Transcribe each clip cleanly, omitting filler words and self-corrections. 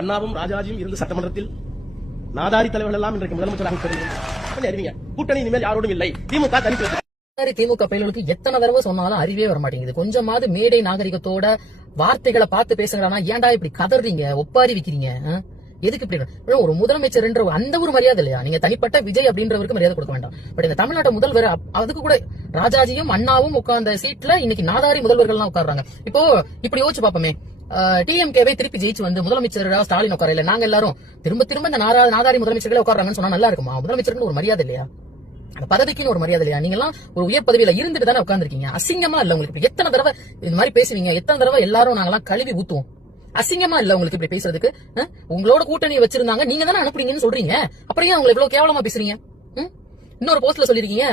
அண்ணாவும் ராஜாஜியும் இருந்து சட்டமன்றத்தில் நாதாரி தலைவர்கள் எல்லாம் இன்றைக்கு முதலமைச்சராக அறிவிங்க. கூட்டணி இனிமேல் யாரோடும் இல்லை. திமுக தனித்து திமுக பயிர்களுக்கு எத்தனை தடவை சொன்னாலும் அறிவே வர மாட்டேங்குது. கொஞ்சமாவது மேடை நாகரிகத்தோட வார்த்தைகளை பார்த்து பேசுறானா? ஏன்டா இப்படி கதறீங்க, ஒப்பாரி வைக்கிறீங்க? எதுக்கு இப்படி ஒரு முதலமைச்சர் என்ற அந்த ஒரு மரியாதை இல்லையா? நீங்க தனிப்பட்ட விஜய் அப்படின்றவருக்கு மரியாதை கொடுக்க வேண்டாம். பட் இந்த தமிழ்நாட்டு முதல்வர் அதுக்கு கூட ராஜாஜியும் அண்ணாவும் உட்கார்ந்த சீட்ல இன்னைக்கு நாதாரி முதல்வர்கள் உட்கார்றாங்க. இப்போ இப்படி யோசிச்சு பாப்போமே, டிஎம்கேவை திருப்பி ஜெயிச்சு வந்து முதலமைச்சரா ஸ்டாலின் உட்கார இல்ல, நாங்க எல்லாரும் திரும்ப இந்த நாதாரி முதலமைச்சர்களே உட்காராங்கன்னு சொன்னா நல்லா இருக்குமா? முதலமைச்சருக்கு ஒரு மரியாதை இல்லையா? பதவிக்குன்னு ஒரு மரியாதை இல்லையா? நீங்க எல்லாம் ஒரு உயர் பதவியில இருந்துட்டு தானே உட்கார்ந்துருக்கீங்க. அசிங்கமா இல்ல உங்களுக்கு? எத்தனை தடவை இந்த மாதிரி பேசுவீங்க? எத்தனை தடவை எல்லாரும் நாங்கெல்லாம் கழுவி ஊத்துவோம்? அசிங்கமா இல்ல உங்களுக்கு இப்படி பேசுறதுக்கு? உங்களோட கூட்டணி வச்சிருந்தாங்க, நீங்க தானே அனுப்புறீங்கன்னு சொல்றீங்க. அப்புறம் ஏன் உங்களை இவ்வளவு கேவலமா பேசுறீங்க? இன்னொரு போஸ்ட்ல சொல்லிருக்கீங்க,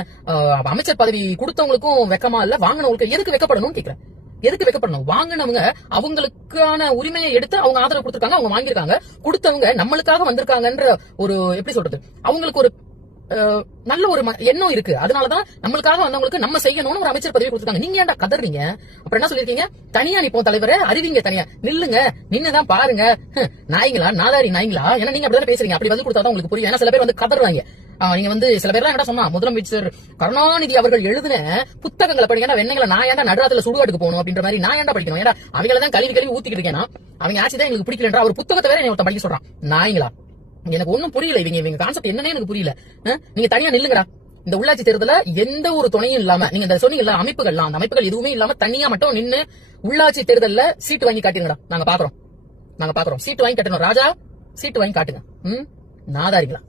அமைச்சர் பதவி கொடுத்தவங்களுக்கும் வெக்கமா இல்ல, வாங்கினவங்களுக்கு எதுக்கு வெக்கப்படணும் கேக்குறேன். எதுக்கு வெக்கப்படணும்? வாங்கினவங்க அவங்களுக்கான உரிமையை எடுத்து அவங்க ஆதரவு கொடுத்திருக்காங்க, அவங்க வாங்கியிருக்காங்க. கொடுத்தவங்க நம்மளுக்காக வந்திருக்காங்கன்ற ஒரு எப்படி சொல்றது, அவங்களுக்கு ஒரு நல்ல ஒரு எண்ணம் இருக்கு. அதனாலதான் நம்மளுக்காக வந்தவங்களுக்கு நம்ம செய்யணும்னு ஒரு அமைச்சர் பதவி கொடுத்துருக்காங்க. நீங்க ஏன்டா கதறீங்க? அப்புறம் என்ன சொல்லிருக்கீங்க? தனியா நிப்போம் தலைவரை, அறிவிங்க தனியா நில்லுங்க, நின்னுதான் பாருங்க. நாய்ங்களா, நாதாரி நாய்ங்களா? ஏன்னா நீங்க அப்படிதான் பேசுறீங்க. அப்படி பதில் கொடுத்தாதான் உங்களுக்கு புரியும். ஏன்னா சில பேர் வந்து கதறாங்க. நீங்க வந்து சில பேர்லாம் என்ன சொன்னா, முதலமைச்சர் கருணாநிதி அவர்கள் எழுதின புத்தகங்களை படிக்க வெண்ணைகளை நான் ஏன்டா நடுராத்துல சுடுகாட்டுக்கு போகணும் அப்படின்ற மாதிரி நான் ஏன்டா படிக்கணும்? ஏன்னா அவங்கள தான் கல்வி ஊத்திக்கிட்டு இருக்கேன்னா அவங்க ஆட்சி தான் எங்களுக்கு பிடிக்கலன்ற அவர் புத்தகத்தை வேற என்ன படிக்க சொல்றான். நாய்ங்களா? எனக்கு ஒண்ணும் புரியல. இவங்க கான்செப்ட் என்னன்னே எனக்கு புரியல. நீங்க தனியா நில்லுங்கடா. இந்த உள்ளாட்சி தேர்தல எந்த ஒரு துணையும் இல்லாம, நீங்க இந்த சொன்னீங்கல்ல அமைப்புகள்லாம், அந்த அமைப்புகள் எதுவுமே இல்லாம தனியா மட்டும் நின்னு உள்ளாட்சி தேர்தல்ல சீட்டு வாங்கி காட்டுங்கடா. நாங்க பாக்குறோம். சீட்டு வாங்கி காட்டணும். ராஜா, சீட்டு வாங்கி காட்டுங்க. நாதாரிங்களா?